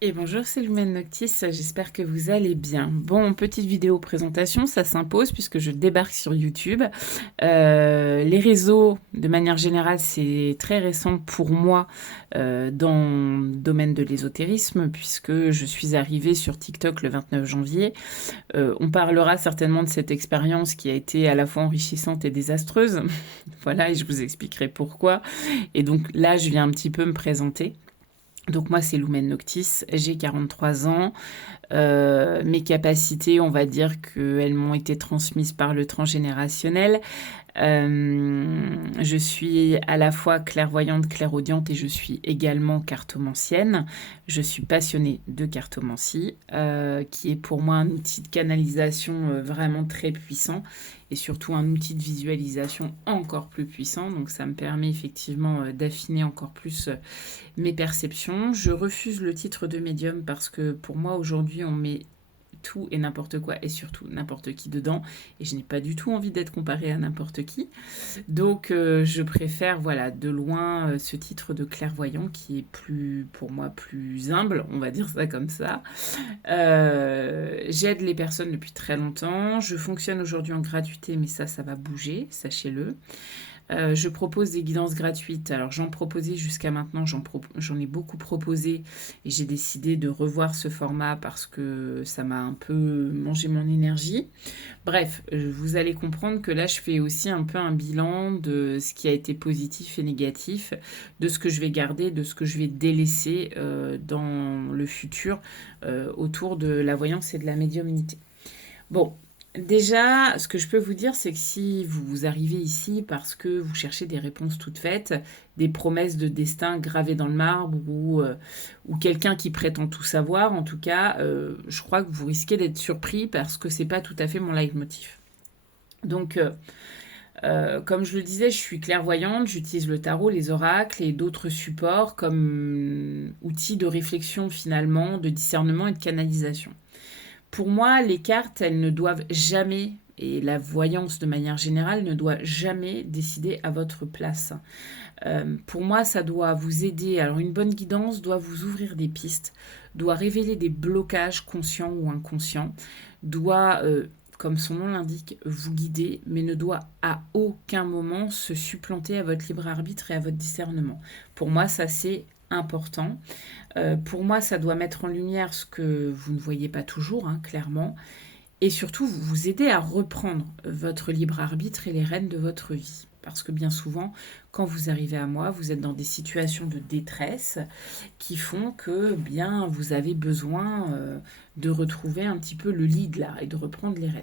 Et bonjour, c'est Lumène Noctis, j'espère que vous allez bien. Bon, petite vidéo présentation, ça s'impose puisque je débarque sur YouTube. Les réseaux, de manière générale, c'est très récent pour moi dans le domaine de l'ésotérisme puisque je suis arrivée sur TikTok le 29 janvier. On parlera certainement de cette expérience qui a été à la fois enrichissante et désastreuse. Voilà, et je vous expliquerai pourquoi. Et donc là, je viens un petit peu me présenter. Donc moi, c'est Lumen Noctis, j'ai 43 ans. Mes capacités, on va dire qu'elles m'ont été transmises par le transgénérationnel. Je suis à la fois clairvoyante, clairaudiente et je suis également cartomancienne. Je suis passionnée de cartomancie, qui est pour moi un outil de canalisation vraiment très puissant et surtout un outil de visualisation encore plus puissant. Donc ça me permet effectivement d'affiner encore plus mes perceptions. Je refuse le titre de médium parce que pour moi aujourd'hui on met tout et n'importe quoi et surtout n'importe qui dedans et je n'ai pas du tout envie d'être comparée à n'importe qui. Donc je préfère voilà de loin ce titre de clairvoyant qui est plus pour moi plus humble, on va dire ça comme ça. J'aide les personnes depuis très longtemps. Je fonctionne aujourd'hui en gratuité mais ça va bouger, sachez-le. Je propose des guidances gratuites. Alors j'en proposais jusqu'à maintenant, j'en ai beaucoup proposé et j'ai décidé de revoir ce format parce que ça m'a un peu mangé mon énergie. Bref, vous allez comprendre que là je fais aussi un peu un bilan de ce qui a été positif et négatif, de ce que je vais garder, de ce que je vais délaisser dans le futur autour de la voyance et de la médiumnité. Bon, déjà, ce que je peux vous dire, c'est que si vous arrivez ici parce que vous cherchez des réponses toutes faites, des promesses de destin gravées dans le marbre ou quelqu'un qui prétend tout savoir, en tout cas, je crois que vous risquez d'être surpris parce que c'est pas tout à fait mon leitmotiv. Donc, comme je le disais, je suis clairvoyante, j'utilise le tarot, les oracles et d'autres supports comme outils de réflexion finalement, de discernement et de canalisation. Pour moi, les cartes, elles ne doivent jamais, et la voyance de manière générale, ne doit jamais décider à votre place. Pour moi, ça doit vous aider. Alors, une bonne guidance doit vous ouvrir des pistes, doit révéler des blocages conscients ou inconscients, doit, comme son nom l'indique, vous guider, mais ne doit à aucun moment se supplanter à votre libre arbitre et à votre discernement. Pour moi, ça c'est important. Pour moi, ça doit mettre en lumière ce que vous ne voyez pas toujours, hein, clairement, et surtout vous aider à reprendre votre libre arbitre et les rênes de votre vie. Parce que bien souvent, quand vous arrivez à moi, vous êtes dans des situations de détresse qui font que bien vous avez besoin de retrouver un petit peu le lead là et de reprendre les rênes.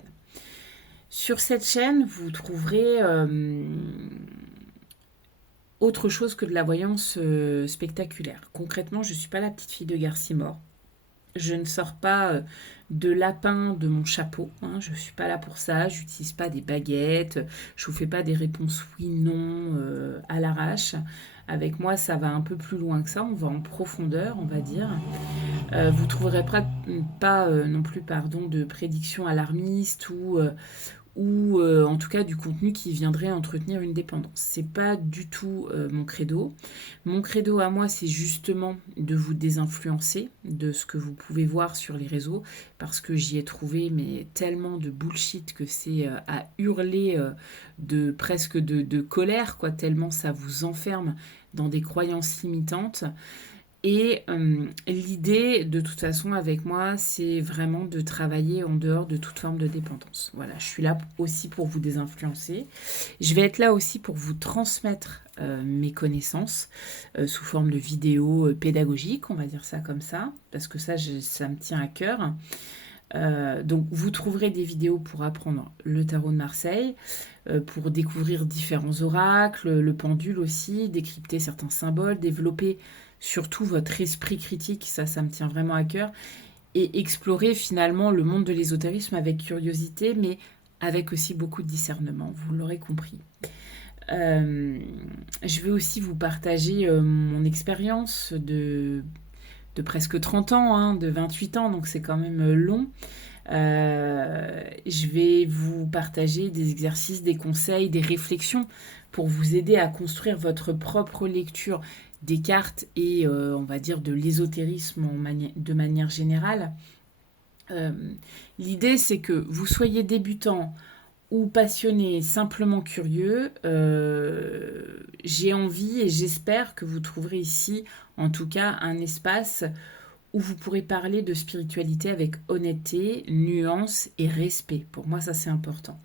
Sur cette chaîne, vous trouverez autre chose que de la voyance spectaculaire. Concrètement, je ne suis pas la petite fille de Garcimore. Je ne sors pas de lapin de mon chapeau, hein, je ne suis pas là pour ça, j'utilise pas des baguettes, je vous fais pas des réponses oui, non à l'arrache. Avec moi, ça va un peu plus loin que ça, on va en profondeur, on va dire. Vous trouverez pas non plus pardon, de prédictions alarmistes ou en tout cas du contenu qui viendrait entretenir une dépendance. C'est pas du tout mon credo. Mon credo à moi, c'est justement de vous désinfluencer de ce que vous pouvez voir sur les réseaux, parce que j'y ai trouvé mais tellement de bullshit que c'est à hurler de presque de colère, quoi, tellement ça vous enferme dans des croyances limitantes. Et l'idée, de toute façon, avec moi, c'est vraiment de travailler en dehors de toute forme de dépendance. Voilà, je suis là aussi pour vous désinfluencer. Je vais être là aussi pour vous transmettre mes connaissances sous forme de vidéos pédagogiques, on va dire ça comme ça, parce que ça me tient à cœur. Donc, vous trouverez des vidéos pour apprendre le tarot de Marseille, pour découvrir différents oracles, le pendule aussi, décrypter certains symboles, développer surtout votre esprit critique, ça me tient vraiment à cœur, et explorer finalement le monde de l'ésotérisme avec curiosité, mais avec aussi beaucoup de discernement, vous l'aurez compris. Je vais aussi vous partager mon expérience de presque 30 ans, hein, de 28 ans, donc c'est quand même long. Je vais vous partager des exercices, des conseils, des réflexions pour vous aider à construire votre propre lecture des cartes et on va dire de l'ésotérisme de manière générale. Euh, L'idée, c'est que vous soyez débutant ou passionné, simplement curieux, j'ai envie et j'espère que vous trouverez ici, en tout cas, un espace où vous pourrez parler de spiritualité avec honnêteté, nuance et respect. Pour moi, ça c'est important.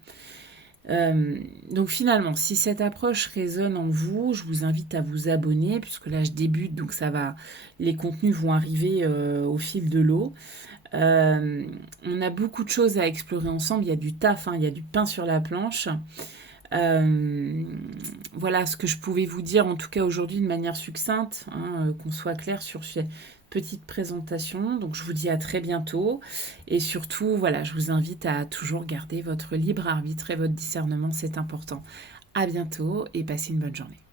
Donc finalement, si cette approche résonne en vous, je vous invite à vous abonner, puisque là je débute, donc ça va, les contenus vont arriver au fil de l'eau. Euh, on a beaucoup de choses à explorer ensemble, il y a du taf, hein, il y a du pain sur la planche. Euh, voilà ce que je pouvais vous dire, en tout cas aujourd'hui de manière succincte, hein, qu'on soit clair sur cette petite présentation. Donc je vous dis à très bientôt et surtout, voilà, je vous invite à toujours garder votre libre arbitre et votre discernement, c'est important. À bientôt et passez une bonne journée.